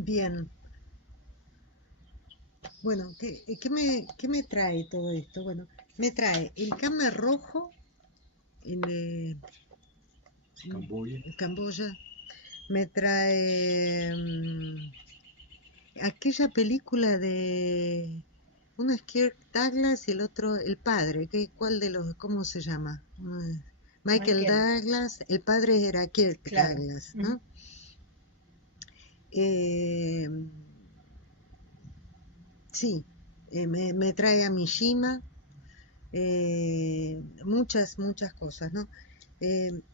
Bien, bueno, ¿qué me trae todo esto? Bueno, me trae el Khmer rojo en Camboya. Camboya, me trae aquella película de uno es Kirk Douglas y el otro el padre, ¿cuál de los, cómo se llama? Uno es Michael Michael, Douglas, el padre era Kirk claro. Douglas, Ujú. ¿no? Eh, sí, me trae a Mishima, muchas cosas, ¿no?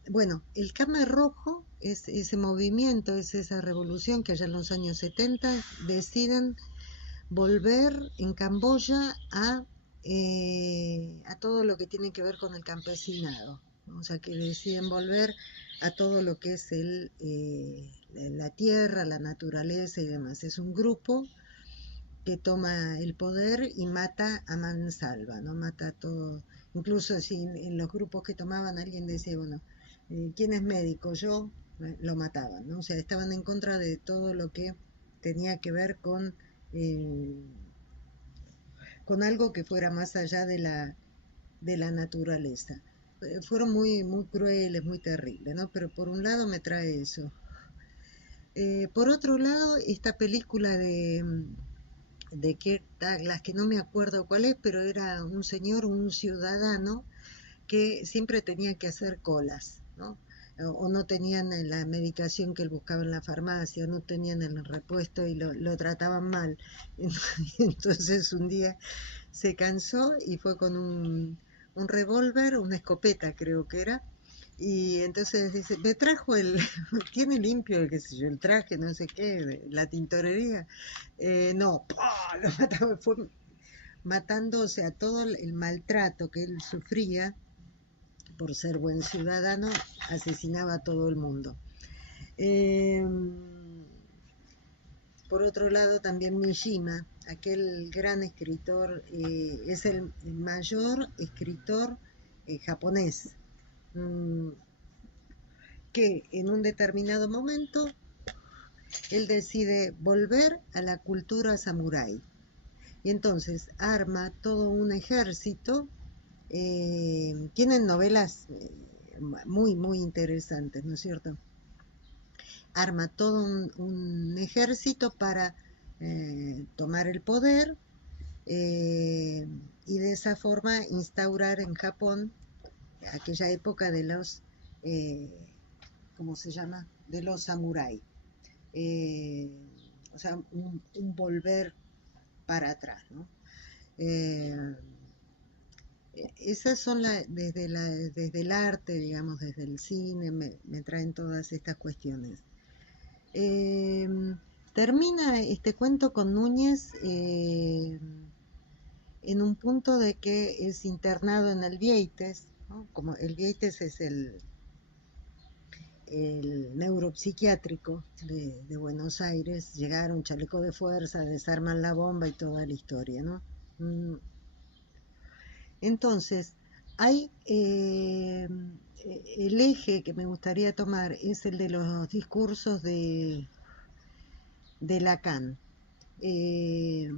Bueno, el Khmer Rojo es ese movimiento, es esa revolución que allá en los años 70 deciden volver en Camboya a todo lo que tiene que ver con el campesinado, ¿no? O sea, que deciden volver a todo lo que es la tierra, la naturaleza y demás. Es un grupo que toma el poder y mata a mansalva, ¿no? Mata a todo. Incluso si en los grupos que tomaban alguien decía, bueno, ¿quién es médico? Yo, lo mataban, ¿no? O sea, estaban en contra de todo lo que tenía que ver eh, con algo que fuera más allá de la naturaleza. Fueron muy crueles, muy terribles, ¿no? Pero por un lado me trae eso. Por otro lado, esta película de Kirk Douglas, que no me acuerdo cuál es, pero era un señor, un ciudadano, que siempre tenía que hacer colas, ¿no? O no tenían la medicación que él buscaba en la farmacia, o no tenían el repuesto y lo trataban mal. Entonces un día se cansó y fue con un revólver, una escopeta creo que era, y entonces dice, me trajo tiene limpio el qué sé yo, el traje, no sé qué, la tintorería. No, ¡pah! Lo mataba, fue matando, o sea, todo el maltrato que él sufría por ser buen ciudadano, asesinaba a todo el mundo. Eh, por otro lado, también Mishima, aquel gran escritor, es el mayor escritor japonés, mm, que en un determinado momento él decide volver a la cultura samurái. Y entonces arma todo un ejército. Tienen novelas muy interesantes, ¿no es cierto? Arma todo un ejército para tomar el poder, eh, y de esa forma instaurar en Japón aquella época de los, eh, ¿cómo se llama? De los samuráis. Eh, o sea, un volver para atrás, ¿no? Eh, Esas son desde el arte, digamos, desde el cine, me traen todas estas cuestiones. Eh, Termina este cuento con Núñez en un punto de que es internado en el Vieites, ¿no? Como el Vieites es el neuropsiquiátrico de Buenos Aires. Llegaron, chaleco de fuerza, desarman la bomba y toda la historia, ¿no? Entonces, hay el eje que me gustaría tomar es el de los discursos de Lacan. Eh,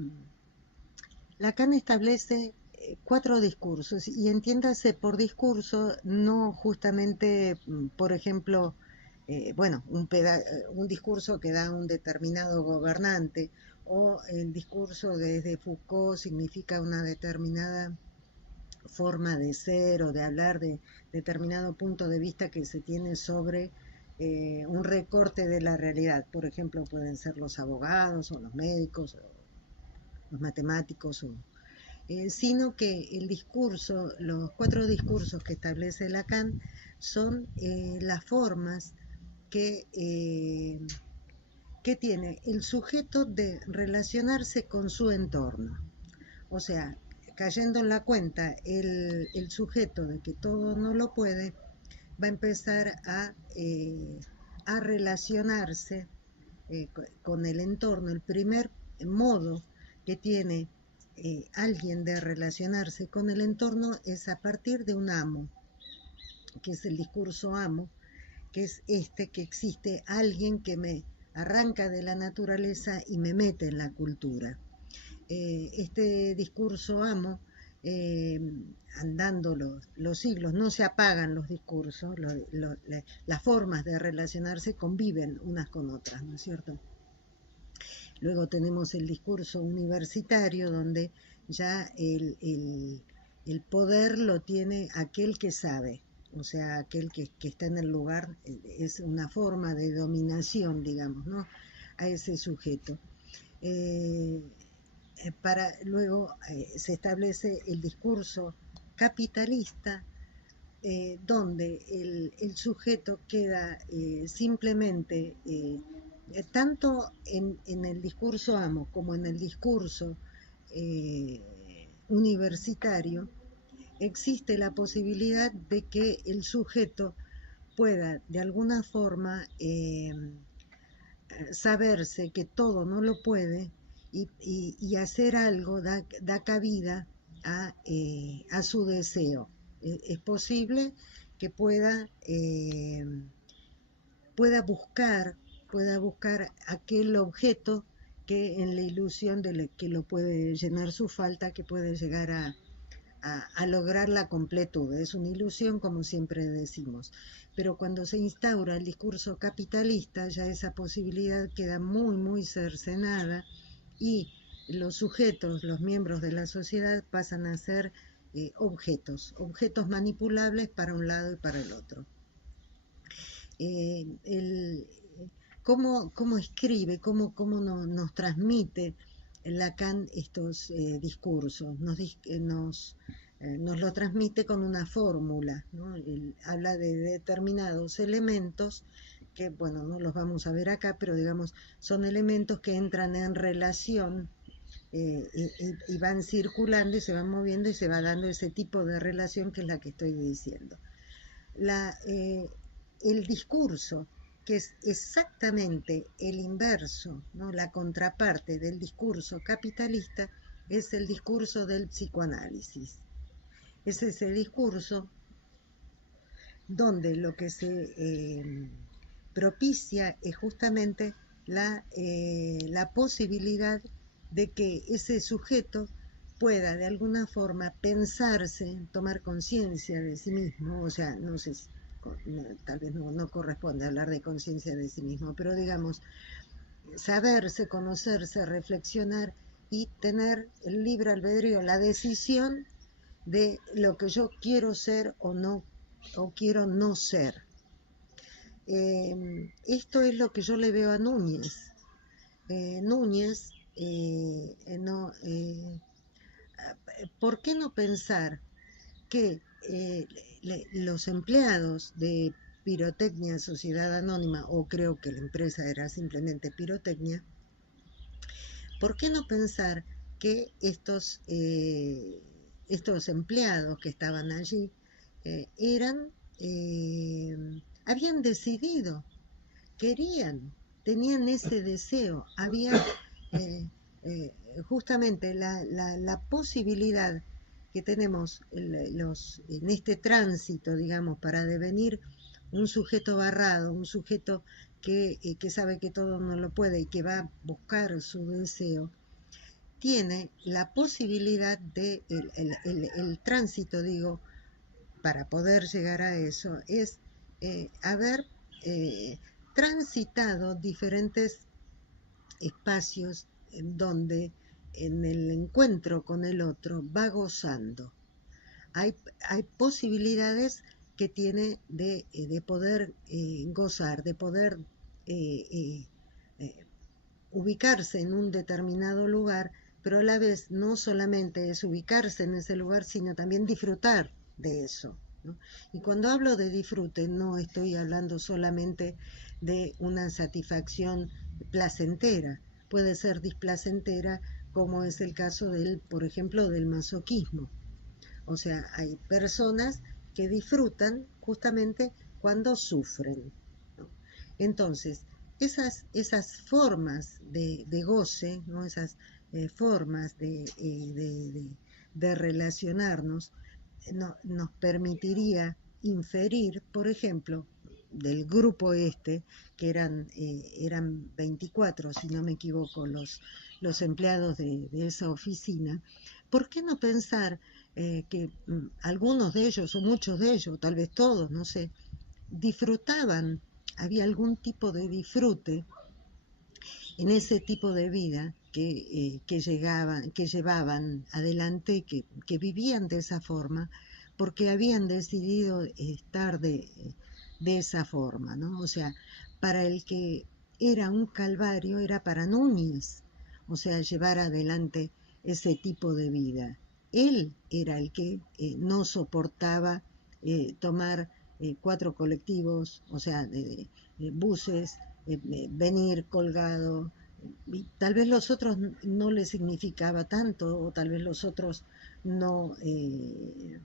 Lacan establece cuatro discursos y entiéndase por discurso no justamente, por ejemplo, bueno, un discurso que da un determinado gobernante o el discurso desde Foucault significa una determinada forma de ser o de hablar de determinado punto de vista que se tiene sobre un recorte de la realidad. Por ejemplo, pueden ser los abogados o los médicos o los matemáticos, sino que el discurso, los cuatro discursos que establece Lacan son las formas que tiene el sujeto de relacionarse con su entorno. O sea, cayendo en la cuenta el sujeto de que todo no lo puede, va a empezar a relacionarse con el entorno. El primer modo que tiene alguien de relacionarse con el entorno es a partir de un amo, que es el discurso amo, que es este, que existe alguien que me arranca de la naturaleza y me mete en la cultura. Este discurso amo, eh, andando los siglos, no se apagan los discursos, las formas de relacionarse conviven unas con otras, ¿no es cierto? Luego tenemos el discurso universitario, donde ya el poder lo tiene aquel que sabe, o sea, aquel que está en el lugar, es una forma de dominación, digamos, ¿no? A ese sujeto. Luego se establece el discurso capitalista, donde el sujeto queda simplemente, tanto en el discurso amo como en el discurso eh, universitario, existe la posibilidad de que el sujeto pueda de alguna forma saberse que todo no lo puede y hacer algo da cabida a su deseo. Es posible que pueda buscar aquel objeto que en la ilusión que lo puede llenar su falta, que puede llegar a lograr la completud. Es una ilusión, como siempre decimos. Pero cuando se instaura el discurso capitalista, ya esa posibilidad queda muy, muy cercenada y los sujetos, los miembros de la sociedad pasan a ser objetos manipulables para un lado y para el otro. Eh, el, cómo escribe, cómo nos transmite Lacan estos discursos. Nos lo transmite con una fórmula, ¿no? Él habla de determinados elementos que, bueno, no los vamos a ver acá, pero digamos, son elementos que entran en relación y van circulando y se van moviendo y se va dando ese tipo de relación que es la que estoy diciendo. El discurso, que es exactamente el inverso, ¿no? La contraparte del discurso capitalista, es el discurso del psicoanálisis. Es ese discurso donde lo que se propicia es justamente la posibilidad de que ese sujeto pueda de alguna forma pensarse, tomar conciencia de sí mismo, o sea, no sé, tal vez no corresponde hablar de conciencia de sí mismo, pero digamos, saberse, conocerse, reflexionar y tener el libre albedrío, la decisión de lo que yo quiero ser o quiero no ser. Esto es lo que yo le veo a Núñez. Núñez, no, ¿por qué no pensar que los empleados de Pirotecnia Sociedad Anónima, o creo que la empresa era simplemente Pirotecnia, ¿por qué no pensar que estos empleados que estaban allí habían decidido, tenían ese deseo, había eh, eh, justamente la posibilidad que tenemos en este tránsito, digamos, para devenir un sujeto barrado, un sujeto que sabe que todo no lo puede y que va a buscar su deseo, tiene la posibilidad de, el tránsito, digo, para poder llegar a eso, es haber transitado diferentes espacios en donde en el encuentro con el otro va gozando. Hay posibilidades que tiene de poder gozar, de poder eh, eh, ubicarse en un determinado lugar, pero a la vez no solamente es ubicarse en ese lugar, sino también disfrutar de eso, ¿no? Y cuando hablo de disfrute, no estoy hablando solamente de una satisfacción placentera, puede ser displacentera, como es el caso por ejemplo, del masoquismo. O sea, hay personas que disfrutan justamente cuando sufren, ¿no? Entonces, esas formas de goce, ¿no? Esas formas de relacionarnos, nos permitiría inferir, por ejemplo, del grupo este, que eran 24, si no me equivoco, los empleados de esa oficina, ¿por qué no pensar que algunos de ellos, o muchos de ellos, o tal vez todos, no sé, disfrutaban, había algún tipo de disfrute en ese tipo de vida que llevaban adelante, que vivían de esa forma, porque habían decidido estar de esa forma, ¿no? O sea, para el que era un calvario, era para Núñez, o sea, llevar adelante ese tipo de vida. Él era el que no soportaba tomar 4 colectivos, o sea, buses, venir colgado. Y tal vez los otros no le significaba tanto, o tal vez los otros no, eh,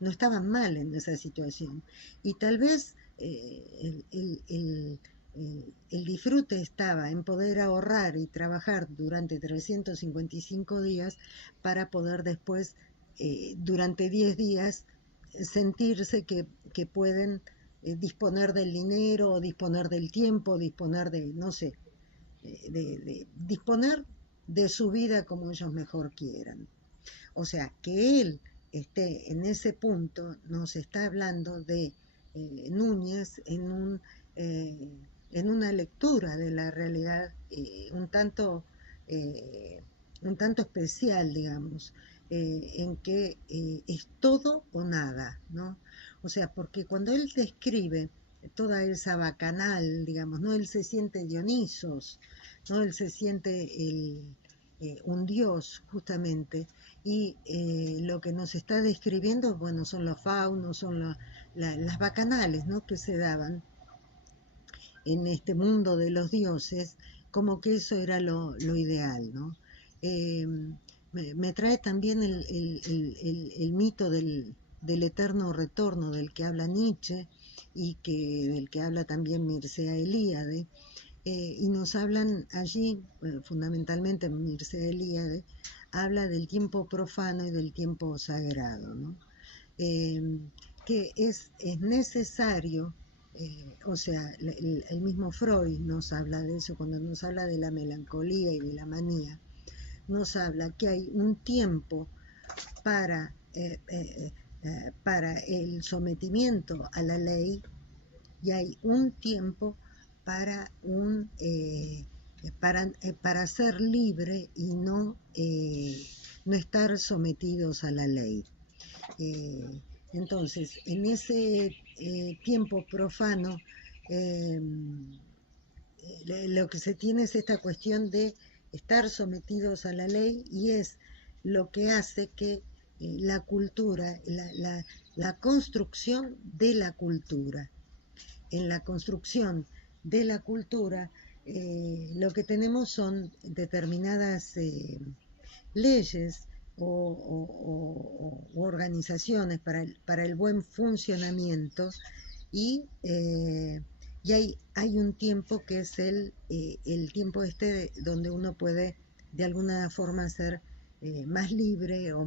no estaban mal en esa situación. Y tal vez el disfrute estaba en poder ahorrar y trabajar durante 355 días para poder después, durante 10 días, sentirse que pueden disponer del dinero, o disponer del tiempo, disponer de, no sé, disponer de su vida como ellos mejor quieran. O sea, que él esté en ese punto nos está hablando de Núñez eh, en una lectura de la realidad eh, un tanto especial, digamos, en que es todo o nada, ¿no? O sea, porque cuando él describe toda esa bacanal, digamos, ¿no? Él se siente Dionisos, ¿no? Él se siente un dios, justamente, y lo que nos está describiendo, bueno, son los faunos, son las bacanales, ¿no? Que se daban en este mundo de los dioses, como que eso era lo ideal, ¿no? Eh, me trae también el mito del eterno retorno del que habla Nietzsche y del que habla también Mircea Eliade, y nos hablan allí, fundamentalmente Mircea Eliade, habla del tiempo profano y del tiempo sagrado, ¿no? eh, que es necesario, o sea, el mismo Freud nos habla de eso, cuando nos habla de la melancolía y de la manía, nos habla que hay un tiempo para, para el sometimiento a la ley y hay un tiempo para, para ser libre y no estar sometidos a la ley. Eh, entonces, en ese tiempo profano, eh, lo que se tiene es esta cuestión de estar sometidos a la ley y es lo que hace que la cultura, la construcción de la cultura, en la construcción de la cultura, lo que tenemos son determinadas leyes o organizaciones para el buen funcionamiento y, hay un tiempo que es el tiempo donde uno puede de alguna forma ser más libre o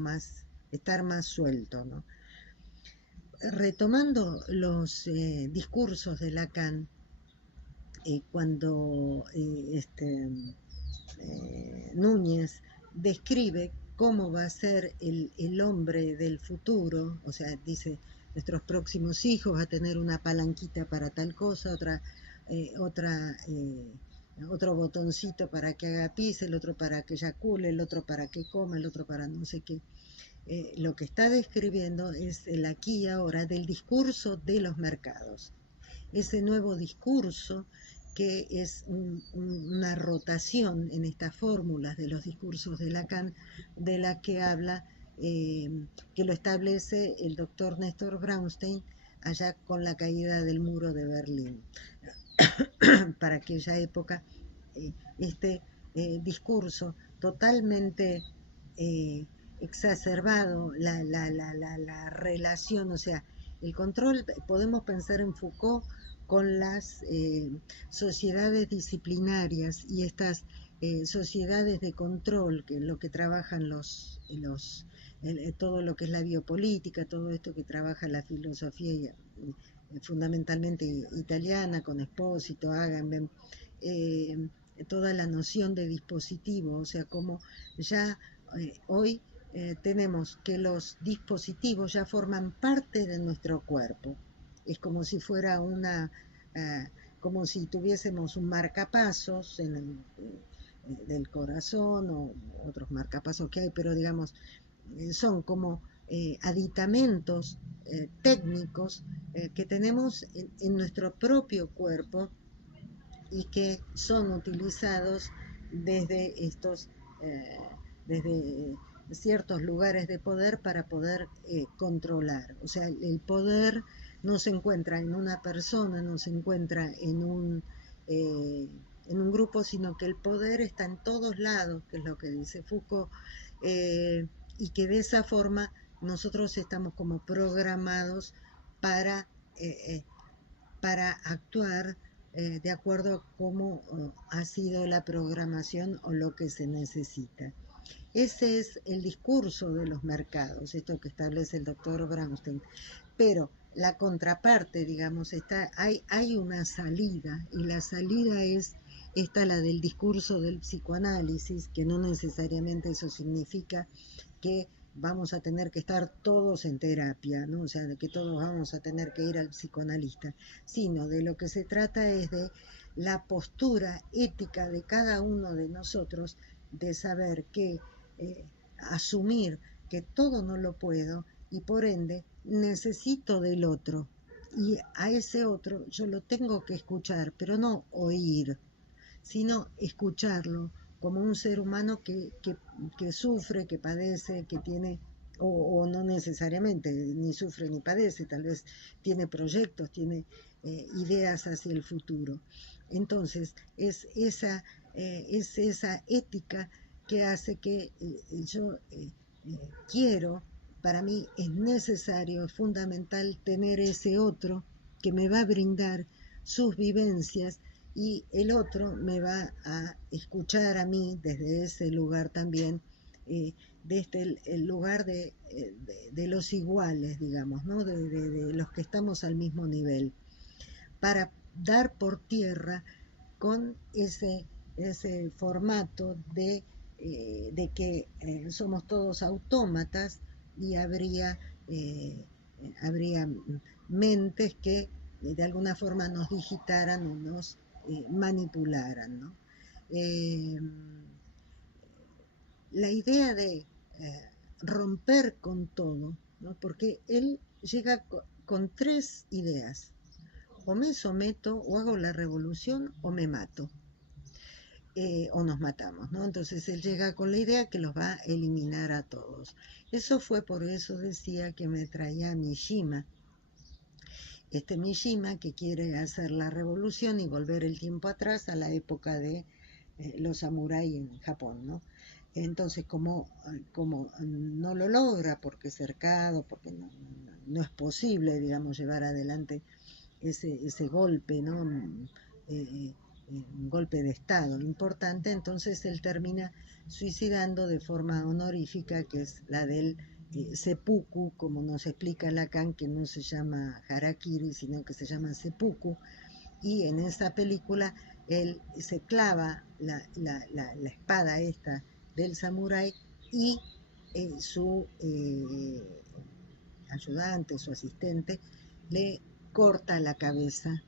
estar más suelto, ¿no? Retomando los discursos de Lacan, cuando Núñez describe cómo va a ser el hombre del futuro, o sea, dice, nuestros próximos hijos va a tener una palanquita para tal cosa, otro botoncito para que haga pis, el otro para que eyacule, el otro para que coma, el otro para no sé qué. Lo que está describiendo es el aquí y ahora del discurso de los mercados. Ese nuevo discurso que es una rotación en estas fórmulas de los discursos de Lacan, de la que habla, que lo establece el doctor Néstor Brownstein allá con la caída del muro de Berlín. Para aquella época, este discurso totalmente exacerbado, la relación, o sea, el control, podemos pensar en Foucault con las sociedades disciplinarias y estas sociedades de control, que es lo que trabajan todo lo que es la biopolítica, todo esto que trabaja la filosofía fundamentalmente italiana, con Espósito, Agamben, toda la noción de dispositivo, o sea, como ya hoy tenemos que los dispositivos ya forman parte de nuestro cuerpo. Es como si fuera como si tuviésemos un marcapasos del corazón o otros marcapasos que hay, pero digamos, son como aditamentos técnicos que tenemos en nuestro propio cuerpo y que son utilizados desde eh, desde ciertos lugares de poder para poder controlar. O sea, el poder no se encuentra en una persona, no se encuentra en un grupo, sino que el poder está en todos lados, que es lo que dice Foucault, eh, y que de esa forma nosotros estamos como programados para, eh, eh, para actuar de acuerdo a cómo ha sido la programación o lo que se necesita. Ese es el discurso de los mercados, esto que establece el doctor Brownstein. Pero la contraparte, digamos, hay una salida, y la salida es esta, la del discurso del psicoanálisis, que no necesariamente eso significa que vamos a tener que estar todos en terapia, ¿no? O sea, de que todos vamos a tener que ir al psicoanalista, sino de lo que se trata es de la postura ética de cada uno de nosotros, de saber que asumir que todo no lo puedo y por ende necesito del otro, y a ese otro yo lo tengo que escuchar, pero no oír, sino escucharlo como un ser humano que sufre, que padece, que tiene, o no necesariamente, ni sufre ni padece, tal vez tiene proyectos, tiene ideas hacia el futuro. Entonces, es esa ética que hace que yo quiero, para mí es necesario, es fundamental tener ese otro que me va a brindar sus vivencias, y el otro me va a escuchar a mí desde ese lugar también, desde el lugar de los iguales, digamos, ¿no? De los que estamos al mismo nivel, para dar por tierra con ese formato de que somos todos autómatas, y habría mentes que de alguna forma nos digitaran o nos manipularan, ¿no? Eh, la idea de romper con todo, ¿no? Porque él llega con tres ideas: o me someto, o hago la revolución, o me mato, o nos matamos, ¿no? Entonces él llega con la idea que los va a eliminar a todos. Eso fue por eso decía que me traía a Mishima, este Mishima que quiere hacer la revolución y volver el tiempo atrás a la época de los samuráis en Japón, ¿no? Entonces, como no lo logra porque es cercado, porque no es posible, digamos, llevar adelante ese golpe, ¿no? Un golpe de Estado importante, entonces él termina suicidando de forma honorífica, que es la del seppuku, como nos explica Lacan, que no se llama harakiri, sino que se llama seppuku, y en esa película él se clava la espada esta del samurái, y su ayudante, su asistente, le corta la cabeza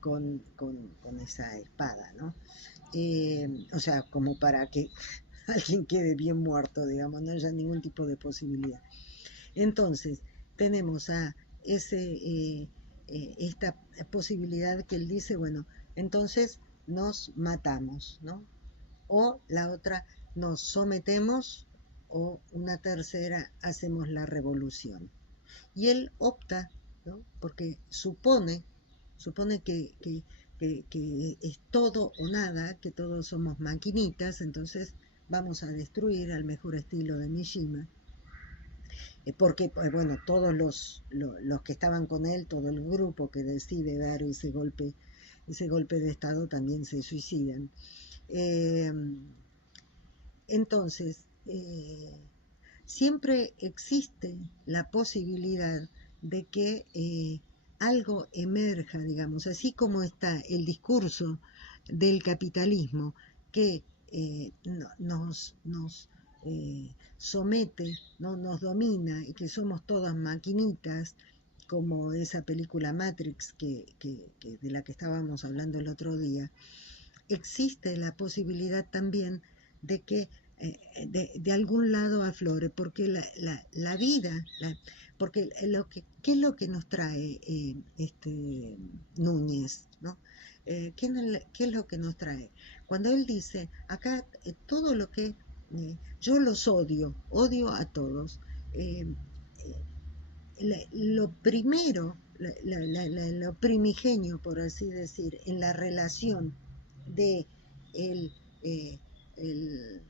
con esa espada, ¿no? O sea, como para que alguien quede bien muerto, digamos, no haya ningún tipo de posibilidad. Entonces, tenemos a esta posibilidad que él dice, bueno, entonces nos matamos, ¿no? O la otra, nos sometemos, o una tercera, hacemos la revolución. Y él opta, ¿no? Porque supone que es todo o nada, que todos somos maquinitas, entonces vamos a destruir al mejor estilo de Mishima, porque, bueno, todos los que estaban con él, todo el grupo que decide dar ese golpe de Estado, también se suicidan. Eh, entonces, siempre existe la posibilidad de que algo emerja, digamos, así como está el discurso del capitalismo que nos somete, ¿no? Nos domina y que somos todas maquinitas, como esa película Matrix de la que estábamos hablando el otro día, existe la posibilidad también de que de algún lado aflore, porque la vida, porque ¿qué es lo que nos trae Núñez, ¿no? ¿Qué es lo que nos trae? Cuando él dice, acá todo lo que yo los odio a todos, eh, lo primero, lo primigenio, por así decir, en la relación de el, eh, el,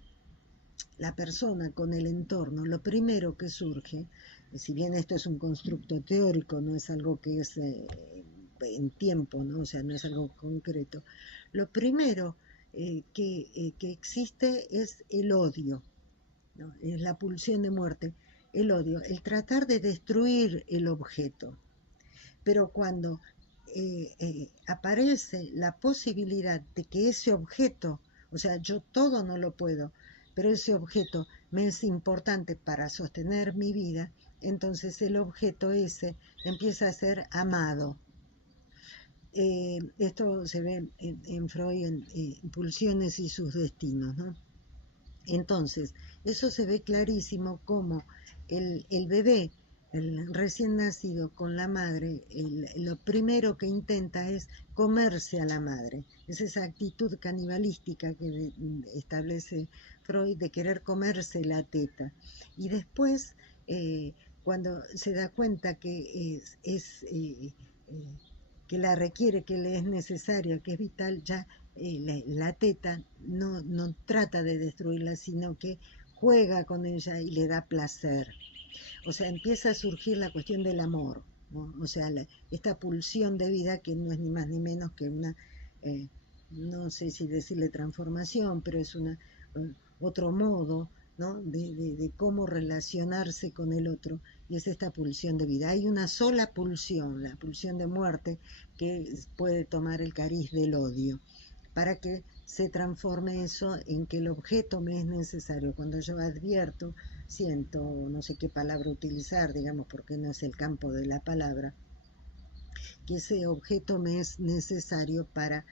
la persona con el entorno, lo primero que surge, si bien esto es un constructo teórico, no es algo que es en tiempo, ¿no? O sea, no es algo concreto, lo primero que existe es el odio, ¿no? Es la pulsión de muerte, el odio, el tratar de destruir el objeto. Pero cuando aparece la posibilidad de que ese objeto, o sea, yo todo no lo puedo, pero ese objeto me es importante para sostener mi vida, entonces el objeto ese empieza a ser amado. Esto se ve en Freud en Pulsiones y sus destinos, ¿no? Entonces, eso se ve clarísimo como el bebé, el recién nacido con la madre, lo primero que intenta es comerse a la madre. Es esa actitud canibalística que establece Freud de querer comerse la teta. Y después, cuando se da cuenta que que la requiere, que le es necesaria, que es vital, ya la teta no trata de destruirla, sino que juega con ella y le da placer. O sea, empieza a surgir la cuestión del amor, ¿no? O sea, esta pulsión de vida que no es ni más ni menos que una, eh, no sé si decirle transformación, pero es otro modo, ¿no? De cómo relacionarse con el otro, y es esta pulsión de vida. Hay una sola pulsión, la pulsión de muerte, que puede tomar el cariz del odio, para que se transforme eso en que el objeto me es necesario. Cuando yo advierto, siento, no sé qué palabra utilizar, digamos, porque no es el campo de la palabra, que ese objeto me es necesario para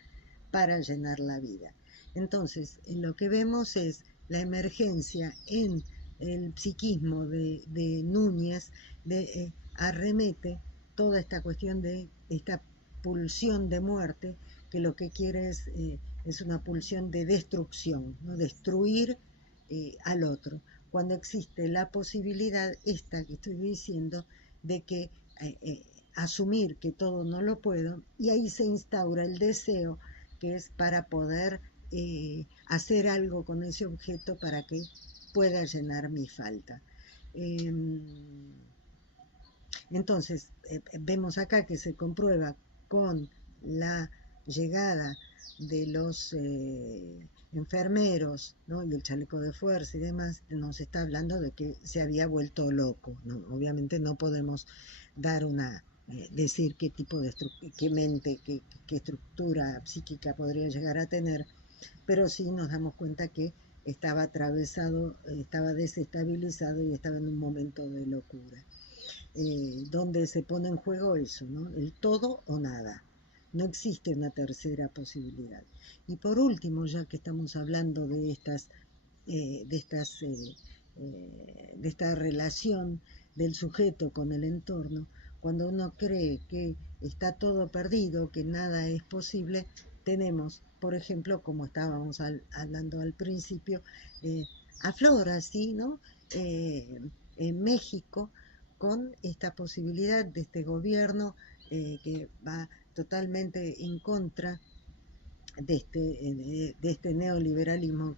llenar la vida. Entonces, lo que vemos es la emergencia en el psiquismo de Núñez, arremete toda esta cuestión de esta pulsión de muerte, que lo que quiere es una pulsión de destrucción, ¿no? Destruir al otro, cuando existe la posibilidad, esta que estoy diciendo, de que asumir que todo no lo puedo, y ahí se instaura el deseo, que es para poder hacer algo con ese objeto para que pueda llenar mi falta. Eh, entonces, vemos acá que se comprueba con la llegada de los enfermeros, ¿no? Y el chaleco de fuerza y demás, nos está hablando de que se había vuelto loco, ¿no? Obviamente no podemos dar decir qué tipo de qué mente, qué estructura psíquica podría llegar a tener, pero sí nos damos cuenta que estaba atravesado, estaba desestabilizado y estaba en un momento de locura, donde se pone en juego eso, ¿no? El todo o nada. No existe una tercera posibilidad. Y por último, ya que estamos hablando de esta relación del sujeto con el entorno, cuando uno cree que está todo perdido, que nada es posible, tenemos, por ejemplo, como estábamos hablando al principio, aflora, ¿sí? ¿No? En México, con esta posibilidad de este gobierno que va totalmente en contra de este neoliberalismo,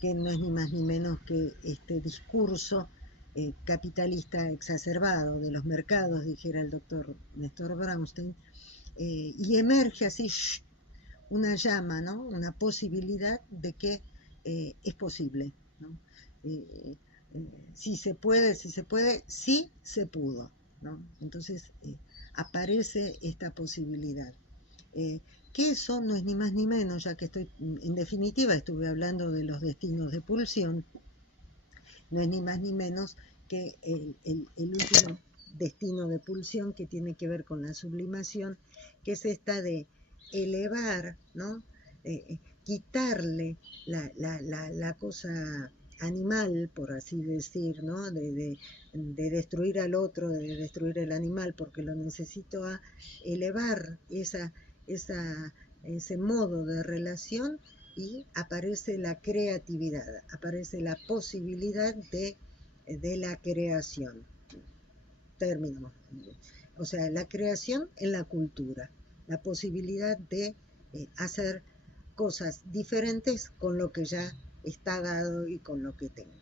que no es ni más ni menos que este discurso capitalista exacerbado de los mercados, dijera el doctor Néstor Brownstein, y emerge así una llama, ¿no? Una posibilidad de que es posible, ¿no? Si se puede, sí se pudo. ¿no? Entonces aparece esta posibilidad. Que eso no es ni más ni menos, ya que estoy, en definitiva, estuve hablando de los destinos de pulsión, no es ni más ni menos que el último destino de pulsión que tiene que ver con la sublimación, que es esta de elevar, ¿no? Quitarle la cosa animal, por así decir, ¿no? De destruir al otro, de destruir el animal, porque lo necesito, a elevar ese modo de relación, y aparece la creatividad, aparece la posibilidad de la creación. Término. O sea, la creación en la cultura, la posibilidad de hacer cosas diferentes con lo que ya está dado y con lo que tengo.